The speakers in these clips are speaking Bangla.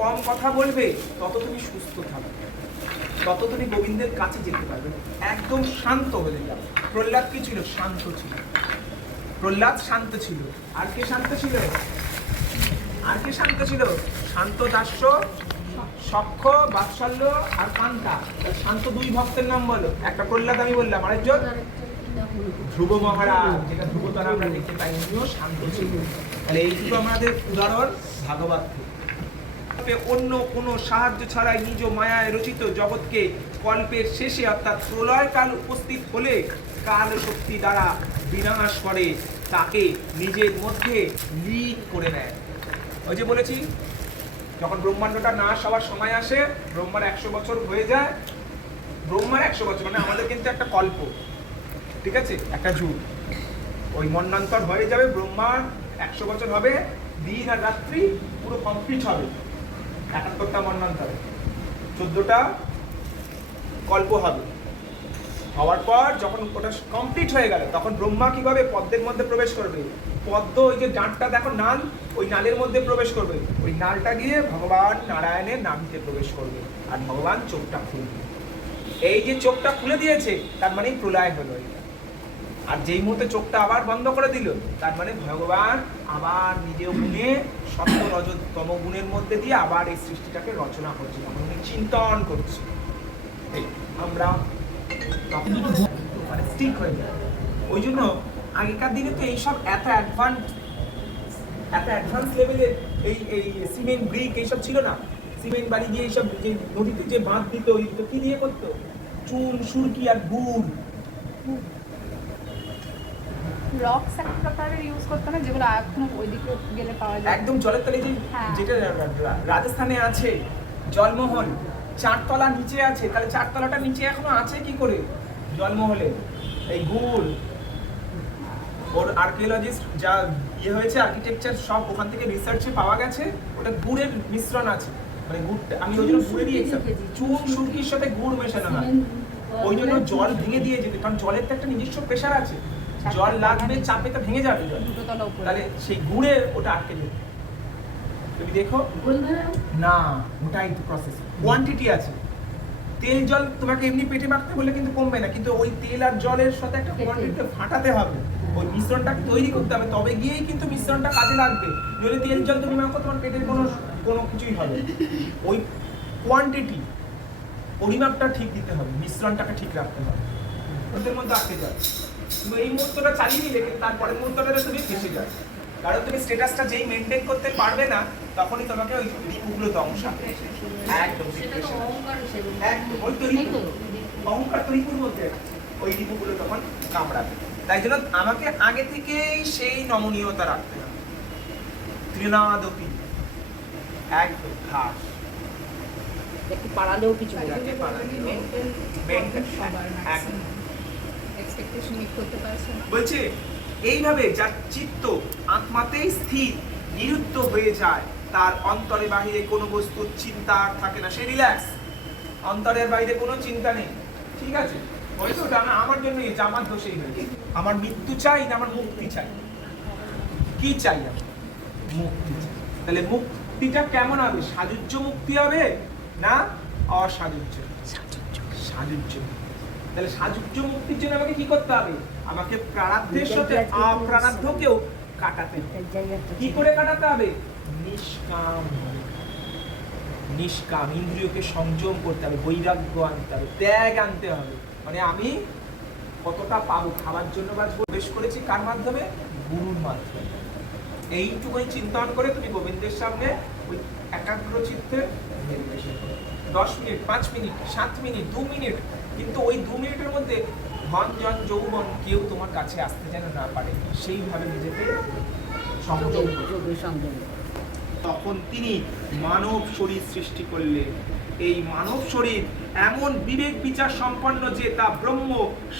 কম কথা বলবে তত তুমি সুস্থ থাকবে, তত তুমি গোবিন্দের কাছে যেতে পারবে। একদম শান্ত হয়ে যাবে। প্রহ্লাদ কি ছিল? শান্ত ছিল। প্রহ্লাদ শান্ত ছিল। আর কে শান্ত ছিল? আর কে শান্ত ছিল? শান্ত, দাস্য, সখ্য, বাৎসল্য আর কান্তা। শান্ত দুই ভক্তের নাম বলো। একটা প্রহ্লাদ আমি বললাম, আরেকজন ধ্রুব মহারাজ, যেটা ধ্রুবতারা আমরা দেখতে পাই, উনিও শান্ত ছিল। তাহলে এই দুটো আমাদের উদাহরণ ভাগবত থেকে। অন্য কোনো সাহায্য ছাড়াই নিজ মায়ায় রচিত জগৎকে কল্পের শেষে অর্থাৎ প্রলয় কাল উপস্থিত হলে কাল শক্তি দ্বারা বিনাশ করে তাকে নিজের মধ্যে লীন করে নেয়। ওই যে বলেছি, যখন ব্রহ্মাণ্ডটা নাশ হওয়ার সময় আসে, ব্রহ্মার 100 বছর হয়ে যায়। ব্রহ্মার 100 বছর মানে আমাদের কিন্তু একটা কল্প, ঠিক আছে, একটা যুগ। ওই মন্বন্তর হয়ে যাবে, ব্রহ্মার 100 বছর হবে, দিন আর রাত্রি পুরো কমপ্লিট হবে। 71টা মন্বন্তরে 14টা কল্প হবে। হওয়ার পর যখন ওটা কমপ্লিট হয়ে গেল, তখন ব্রহ্মা কিভাবে পদ্মের মধ্যে প্রবেশ করবে? পদ্ম, ওই যে ডাঁটটা দেখো নাল, ওই নালের মধ্যে প্রবেশ করবে। ওই নালটা গিয়ে ভগবান নারায়ণের নাভিতে প্রবেশ করবে, আর ভগবান চোখটা খুলবে। এই যে চোখটা খুলে দিয়েছে, তার মানে প্রলয় হলো এটা। আর যেই মুহূর্তে চোখটা আবার বন্ধ করে দিল, তার মানে ভগবান আবার নিজের গুণে, সত্য রজত তম গুণের মধ্যে দিয়ে আবার এই সৃষ্টিটাকে রচনা করছে। তখন উনি চিন্তন করছে। আমরা স্টিক হয়ে যায়। ওই জন্য আগেকার দিনে তো এইসব এত অ্যাডভান্স লেভেলের এই সিমেন্ট, ব্রিক এইসব ছিল না। সিমেন্ট বাড়ি দিয়ে এইসব যে নদীতে যে বাঁধ দিত, ওই কি দিয়ে করতো? চুন, সুরকি আর গুড়। রক্স একটা প্রকারের ইউজ করতে না, যেগুলো এখনো ওইদিকে গেলে পাওয়া যায়। একদম জলের তলে, যেটা রাজস্থানে আছে জলমহল, 4 তলা নিচে আছে। তাহলে 4 তলাটা নিচে এখনো আছে কি করে? জলমহলে এই গুড়, ওর আর্কিওলজিস্ট যা ইয়ে হয়েছে, আর্কিটেকচার সব ওখান থেকে রিসার্চে পাওয়া গেছে, ওটা গুড়ের মিশ্রণ আছে। মানে গুড়টা, আমি ওই জন্য গুড়েরই চুন সুরকির সাথে গুড় মেশানো হয়। ওই জন্য জল ভেঙে দিয়ে যেতে, কারণ জলের তো একটা নিজস্ব প্রেশার আছে। জল লাগবে, চাপে তো ভেঙে যাবে জল। তাহলে সেই গুড়ে ওটা আটকে যাবে। তুমি দেখো না, ওটাই তো প্রসেস, কোয়ান্টিটি আছে। তেল জল তোমাকে এমনি পেটে মাখতে বলে কিন্তু কমবে না, কিন্তু ওই তেল আর জলের সাথে একটা কোয়ান্টিটি ফাটাতে হবে। ওই মিশ্রণটাকে তৈরি করতে হবে, তবে গিয়েই কিন্তু মিশ্রণটা কাজে লাগবে। যদি তেল জল তুমি মাখো, তোমার পেটের কোনো কিছুই হবে। ওই কোয়ান্টিটি, পরিমাপটা ঠিক দিতে হবে, মিশ্রণটাকে ঠিক রাখতে হবে, ওদের মধ্যে আটকে যায়। কিন্তু এই মুহূর্তটা চালিয়ে নিলে তারপরের মুহূর্তটা তুমি ফেসে যায়। কারণ তুমি স্ট্যাটাসটা যেই মেনটেন করতে পারবে না, তখনই তোমাকে ওই রিপুগুলো ধ্বংসা। একদম অহংকার তো রিপুর মধ্যে, ওই রিপুগুলো তখন কামড়াবে। তাই জন্য আমাকে আগে থেকেই সেই নমনীয়তা রাখতে হবে। ত্রিনাদপি, একদম ঘাস একটু পাড়ালেও কিছু বলছে এইভাবে যার চিত্ত আত্মাতেই স্থির নিরুদ্ধ হয়ে যায়, তার অন্তরে বাহিরে কোনো বস্তুর চিন্তা আর থাকে না, সে রিল্যাক্স। অন্তরের বাইরে কোনো চিন্তা নেই, ঠিক আছে? বলছে ওটা আমার জন্য, আমার দোষেই হয়েছে। আমার মৃত্যু চাই না আমার মুক্তি চাই? কি চাই? আমি মুক্তি চাই। তাহলে মুক্তিটা কেমন হবে? সাযুজ্য মুক্তি হবে না অসাযুজ্য? সাযুজ্য। তাহলে সাযুজ্য মুক্তির জন্য আমাকে কি করতে হবে? আমাকে প্রারাব্ধের সাথে অপ্রারাব্ধকেও কাটাতে হবে। কি করে কাটাতে হবে? নিষ্কাম। নিষ্কাম, ইন্দ্রিয়কে সংযম করতে হবে, বৈরাগ্য আনতে হবে, ত্যাগ আনতে হবে। মানে আমি কতটা পাবো, খাবার জন্য প্রবেশ করেছি কার মাধ্যমে? গুরুর মাধ্যমে। এইটুকুই চিন্তন করে তুমি গোবিন্দের সামনে ওই একাগ্র চিত্তে 10 মিনিট, 5 মিনিট, 7 মিনিট, 2 মিনিট, কিন্তু ওই 2 মিনিটের মধ্যে ধন জন যৌবন কেউ তোমার কাছে আসতে যেন না পারে, সেইভাবে নিজেকে সংযম করবে। তখন তিনি মানব শরীর সৃষ্টি করলেন। এই মানব শরীর এমন বিবেক বিচার সম্পন্ন যে তা ব্রহ্ম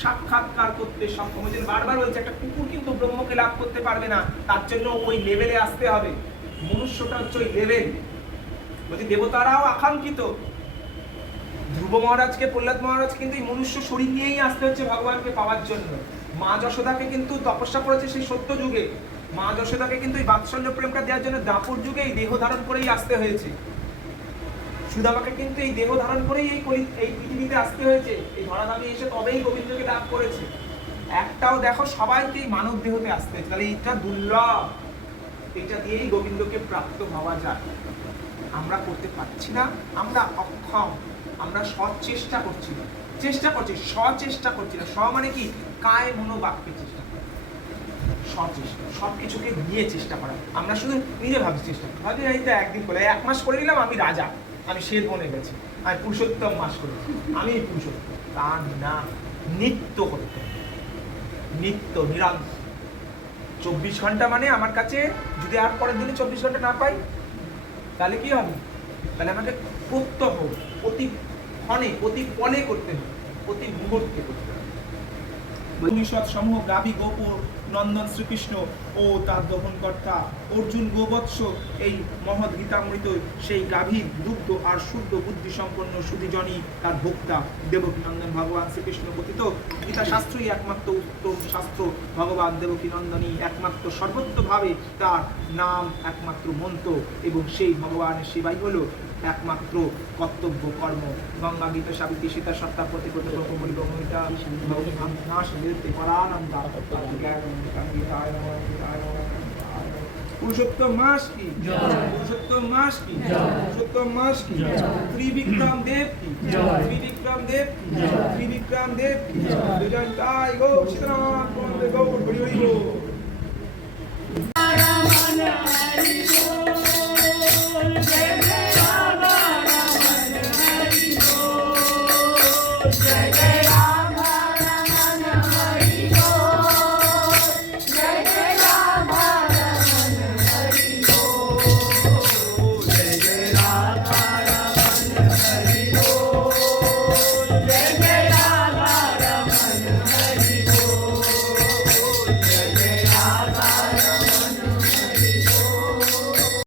সাক্ষাৎকার করতে সক্ষম। বারবার বলছে, একটা কুকুর কিন্তু ব্রহ্মকে লাভ করতে পারবে না, তার জন্য ওই লেভেলে আসতে হবে। মনুষ্যটা হচ্ছে ওই লেভেল। বলছি দেবতারাও আকাঙ্ক্ষিত। ধ্রুব মহারাজকে, প্রহ্লাদ মহারাজ কিন্তু এই মনুষ্য শরীর নিয়েই আসতে হচ্ছে ভগবানকে পাওয়ার জন্য। মা যশোদাকে কিন্তু তপস্যা করেছে সেই সত্য যুগে। মা যশোদাকে কিন্তু এই বাৎসল্য প্রেমটা দেওয়ার জন্য দাপর যুগে এই দেহ ধারণ করেই আসতে হয়েছে। সুদামাকে কিন্তু এই দেহ ধারণ করেই এই পৃথিবীতে আসতে হয়েছে, এই ধরাধামে এসে তবেই গোবিন্দকে লাভ করেছে। একটাও দেখো সবাইকেই মানব দেহতে আসতে হয়েছে, তাহলে এটা দুর্লভ, এটা দিয়েই গোবিন্দকে প্রাপ্ত হওয়া যায়। আমরা করতে পারছি না, আমরা অক্ষম, আমরা সচেষ্টা করছি না, চেষ্টা করছি, সচেষ্টা করছি না। স মানে কি? কায় মনোবাক্যে চেষ্টা করা, সচেষ্টা, সবকিছুকে নিয়ে চেষ্টা করা। আমরা শুধু নিজে ভাবছি চেষ্টা করি, ভাবি এই তো একদিন করে 1 মাস করে নিলাম, আমি রাজা, আমি শের বনে গেছি, আমি পুরুষোত্তম মাস করেছি, আমি পুরুষোত্তম। তা না, নিত্য করতে হবে, নিত্য নিরন্তর। 24 ঘন্টা মানে আমার কাছে যদি আর পরের দিনে 24 ঘন্টা না পাই তাহলে কি হবে? তাহলে আমাকে প্রত্যহ, প্রতি ক্ষণে, প্রতি পলে করতে হবে, প্রতি মুহূর্তে করতে হবে। ভবিষ্যৎ সমূহ গাভী গোপর নন্দন শ্রীকৃষ্ণ ও তার দহনকর্তা অর্জুন গোবৎস, এই মহৎ গীতামৃত সেই গাভীর দুগ্ধ আর শুদ্ধ বুদ্ধি সম্পন্ন সুধীজনই তার ভোক্তা দেবকী নন্দন ভগবান শ্রীকৃষ্ণ কথিত গীতা শাস্ত্রই একমাত্র উত্তম শাস্ত্র। ভগবান দেবকী নন্দনই একমাত্র সর্বোত্তভাবে তার নাম, একমাত্র মন্ত্র, এবং সেই ভগবানের সেবাই হলো একমাত্র কর্তব্য কর্ম। গঙ্গা গীতা সাবিত্রী সীতা সত্তা প্রতিপতি প্রকমলি গঙ্গিতা নাশ নিরতে পরানন্দা পুরুষোত্তম মাস কি? পুরুষোত্তম মাস কি? পুরুষোত্তম মাস কি? ত্রিবিক্রম দেব কি? ত্রিবিক্রম দেব কি? ত্রিবিক্রম দেব কি? জয়ন্তাই গো সীতারাম গো হরি হরি গো।